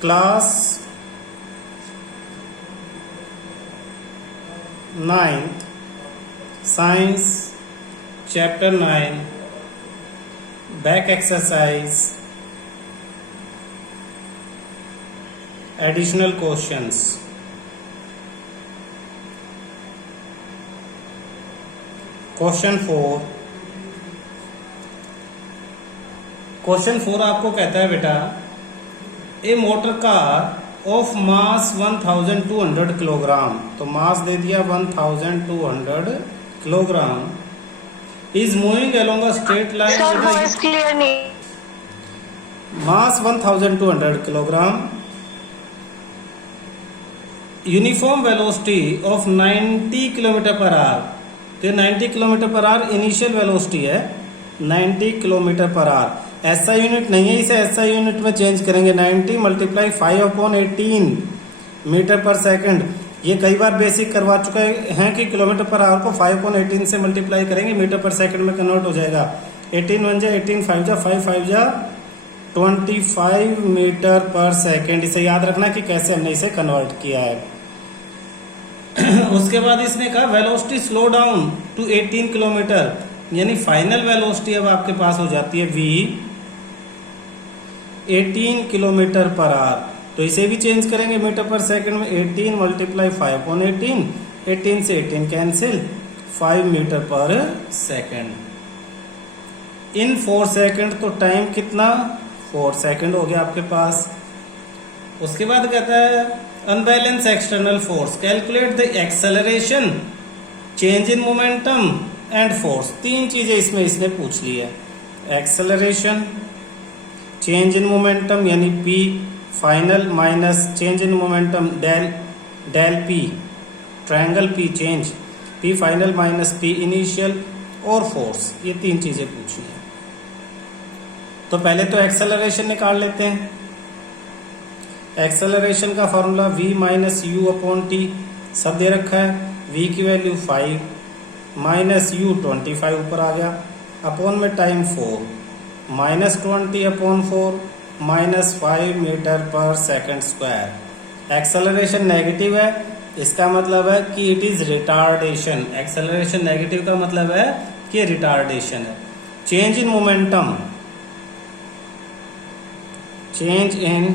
Class 9th science chapter 9 back exercise additional questions. Question 4 आपको कहता है बेटा, a motor car of mass 1200 kilogram, तो मास दे दिया 1200 kilogram, is moving along a straight line mass 1200 kilogram, uniform velocity of 90 kilometre per hour. तो 90 kilometre per our initial velocity है, 90 kilometre per our. SI unit नहीं है, इसे SI unit में change करेंगे। 90 मल्टीप्लाई 5/18 मीटर पर सेकंड। ये कई बार basic करवा चुके हैं कि किलोमीटर पर आवर को 5/18 से मल्टीप्लाई करेंगे, मीटर पर सेकंड में कन्वर्ट हो जाएगा। 18 1 जा 18, 5 जा 5, 5 जा 25 मीटर पर सेकंड। इसे याद रखना कि कैसे हमने इसे कन्वर्ट किया है। उसके बाद इसने कहा velocity slow down to 18 kilometre, यानी फाइनल वेलोसिटी अब आपके पास हो जाती है v 18 किलोमीटर पर आवर। तो इसे भी चेंज करेंगे मीटर पर सेकंड में। 18 मल्टीप्लाई 5/18, 18 से 18 cancel, 5 metre per second in 4 second. तो टाइम कितना, 4 सेकंड हो गया आपके पास। उसके बाद कहता है unbalance external force, calculate the acceleration, change in momentum and force. 3 चीजें इसमें इसने पूछ ली है, एक्सेलरेशन, चेंज इन मोमेंटम यानी p final minus change in momentum del p, triangle p change, p final minus p initial, और force. ये 3 चीजें पूछी है। तो पहले तो एक्सेलरेशन निकाल लेते हैं। एक्सेलरेशन का formula v minus you upon T, सब दे रखा है। v की वैल्यू 5 माइनस यू 25 ऊपर आ गया, अपॉन में time 4, minus 20 upon 4 minus 5 metre per second square. Acceleration negative है, इसका मतलब है कि it is retardation. Acceleration negative का मतलब है कि रिटार्डेशन है। Change in momentum, change in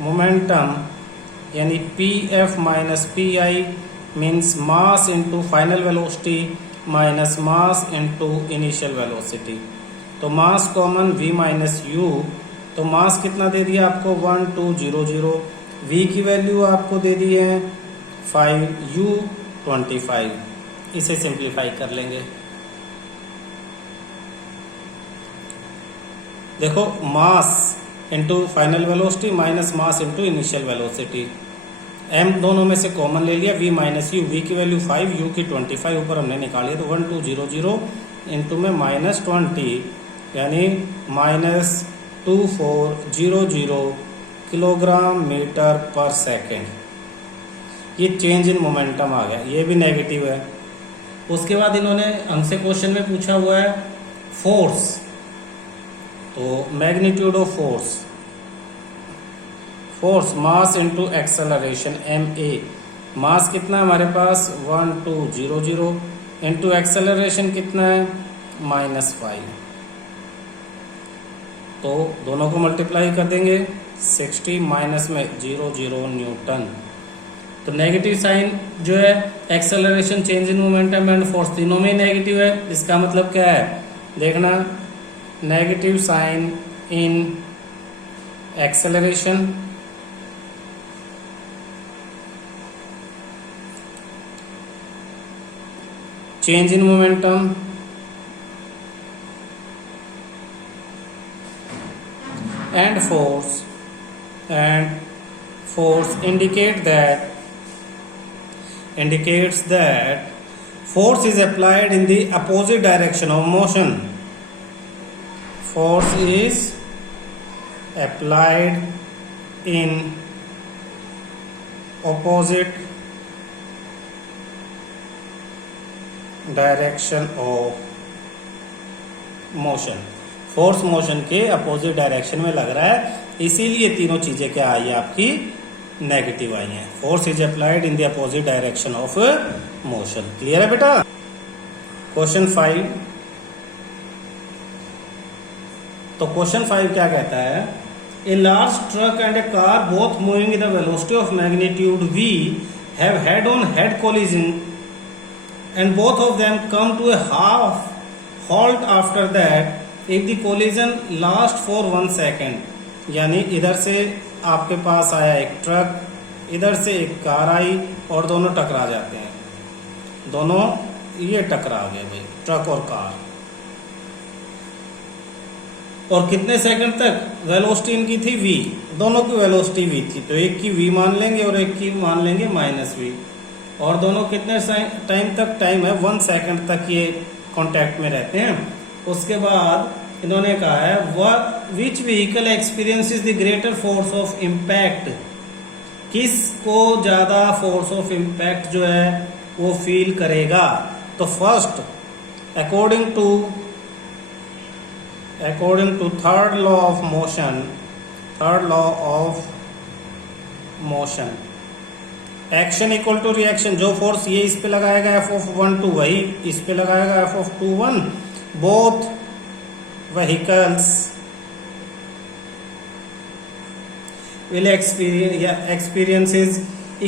momentum यानी P F minus P I means mass into final velocity minus mass into initial velocity. तो mass common v minus u, तो mass कितना दे दिया आपको 1200, v की वैल्यू आपको दे दी है 5, u 25। इसे सिंप्लीफाई कर लेंगे। देखो मास into final velocity minus mass into initial velocity, m दोनों में से कॉमन ले लिया, v माइनस यू, v की वैल्यू 5, u की 25 ऊपर हमने निकाली। तो 1200 इंटू में माइनस 20 यानी माइनस 2400 किलोग्राम मीटर पर सेकेंड। ये चेंज इन मोमेंटम आ गया, ये भी नेगेटिव है। उसके बाद इन्होंने हमसे क्वेश्चन में पूछा हुआ है फोर्स, तो magnitude of force, force mass into acceleration ma। मास कितना है हमारे पास 1200 इंटू एक्सेलरेशन कितना है -5। तो दोनों को मल्टीप्लाई कर देंगे, 60 माइनस में 00 न्यूटन। तो नेगेटिव साइन जो है acceleration, change in momentum and force तीनों में नेगेटिव है। इसका मतलब क्या है देखना, negative sign in acceleration change in momentum and force indicates that force is applied in the opposite direction of motion. Force is applied in opposite direction of motion. Force motion के opposite direction में लग रहा है, इसीलिए तीनों चीजें क्या आई आपकी नेगेटिव आई हैं। Force is applied in the opposite direction of motion. Clear है बेटा? क्वेश्चन 5। तो क्वेश्चन 5 क्या कहता है? A large truck and A car both moving with the velocity of magnitude v have head on head collision and both of them come to a half halt after that if the collision lasts for 1 second। यानी इधर से आपके पास आया एक truck, इधर से एक car आई और दोनों टकरा जाते हैं। दोनों ये टकरा गए भाई, ट्रक और कार। और कितने सेकंड तक? वेलोसिटी इनकी थी v, दोनों की वेलोसिटी v थी, तो एक की v मान लेंगे और एक की मान लेंगे -v। और दोनों कितने टाइम तक? टाइम है 1 सेकंड तक ये कांटेक्ट में रहते हैं। उसके बाद इन्होंने कहा है which vehicle experiences the greater force of impact, किसको ज्यादा फोर्स ऑफ इम्पैक्ट जो है वो फील करेगा। तो first according to third law of motion action equal to reaction. जो फोर्स ये इस पे लगाएगा F(1)2 वही इस पे लगाएगा F(2)1। Both vehicles will experiences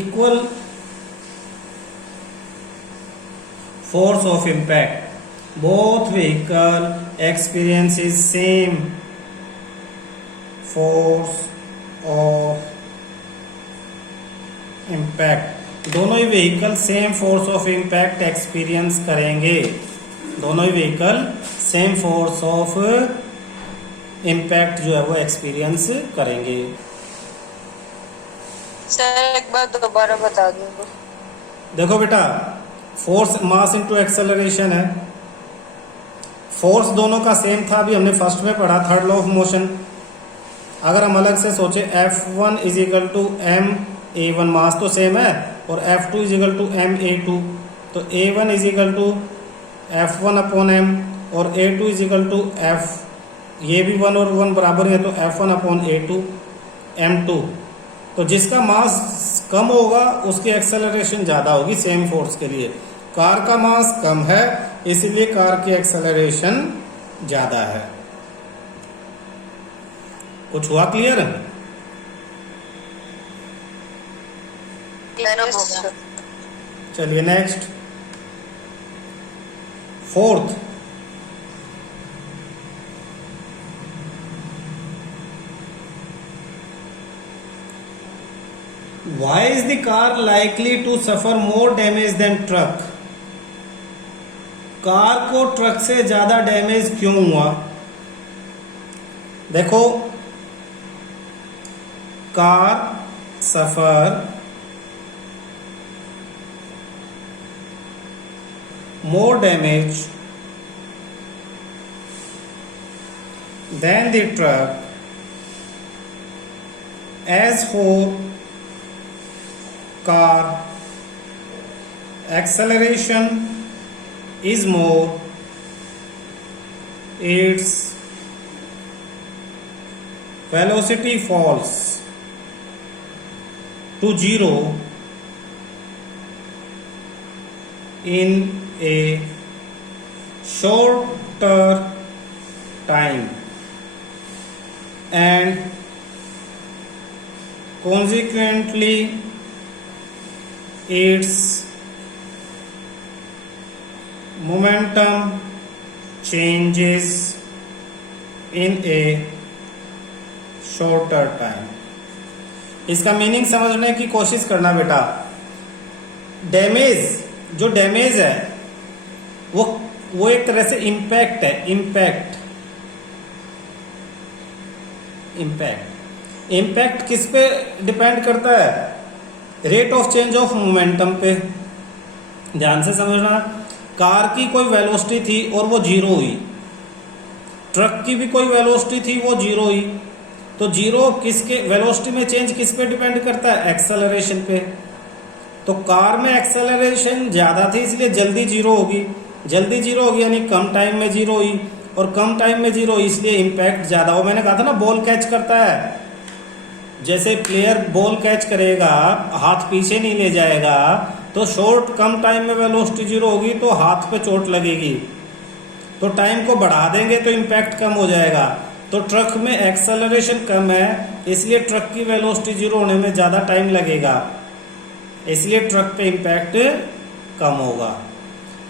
equal force of impact। both vehicle experiences same force of impact। दोनों ही vehicle same force of impact experience करेंगे। दोनों ही vehicle same force of impact जो है वो एक्सपीरियंस करेंगे। सर एक बार दोबारा बता दो। देखो बेटा, फोर्स मास इनटू एक्सेलरेशन है। फोर्स दोनों का सेम था, अभी हमने फर्स्ट में पढ़ा थर्ड लॉ ऑफ मोशन। अगर हम अलग से सोचे F1 is equal to ma1, मास तो सेम है, और F2 is equal to ma2, तो a1 is equal to F1 upon m और a2 is equal to F, ये भी 1 और 1 बराबर है, तो F1 अपॉन a2 m2। तो जिसका मास कम होगा उसकी एक्सेलरेशन ज्यादा होगी सेम फोर्स के लिए। कार का मास कम है इसीलिए कार की एक्सेलरेशन ज्यादा है। कुछ हुआ क्लियर? चलिए next, fourth. Why is the car likely to suffer more damage than truck? Car को ट्रक से ज्यादा डैमेज क्यों हुआ? देखो, car suffer more damage than the truck as for car acceleration is more, its velocity falls to 0 in a shorter time and consequently its momentum changes in a shorter time। इसका meaning समझने की कोशिश करना बेटा। Damage, जो damage है वो एक तरह से इम्पैक्ट है। इम्पैक्ट किस पे डिपेंड करता है? Rate of change of momentum पे। ध्यान से समझना, कार की कोई वेलोसिटी थी और वो 0 हुई, ट्रक की भी कोई वेलोसिटी थी वो 0 हुई, तो 0 किसके वेलोसिटी में चेंज किस पे डिपेंड करता है? एक्सेलरेशन पे। तो कार में एक्सेलरेशन ज्यादा थी इसलिए जल्दी 0 होगी, यानी कम टाइम में 0 हुई। और कम टाइम में 0, इसलिए इम्पैक्ट ज्यादा हो। मैंने कहा था ना बॉल कैच करता है, जैसे प्लेयर बॉल कैच करेगा, हाथ पीछे नहीं ले जाएगा, तो शॉर्ट कम टाइम में वेलोसिटी 0 होगी तो हाथ पे चोट लगेगी। तो टाइम को बढ़ा देंगे तो इम्पैक्ट कम हो जाएगा। तो ट्रक में एक्सेलरेशन कम है, इसलिए ट्रक की वेलोसिटी 0 होने में ज्यादा टाइम लगेगा, इसलिए ट्रक पे इम्पैक्ट कम होगा।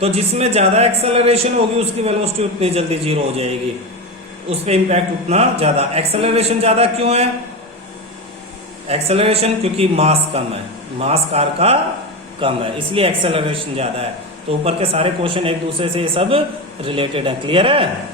तो जिसमें ज्यादा एक्सेलरेशन होगी उसकी वेलोसिटी उतनी जल्दी 0 हो जाएगी, उस पे इम्पैक्ट उतना ज्यादा। एक्सेलरेशन ज्यादा क्यों है? एक्सेलरेशन क्योंकि मास कम है, मास कार का कम है, इसलिए एक्सेलरेशन ज्यादा है। तो ऊपर के सारे क्वेश्चन एक दूसरे से ये सब रिलेटेड है। क्लियर है?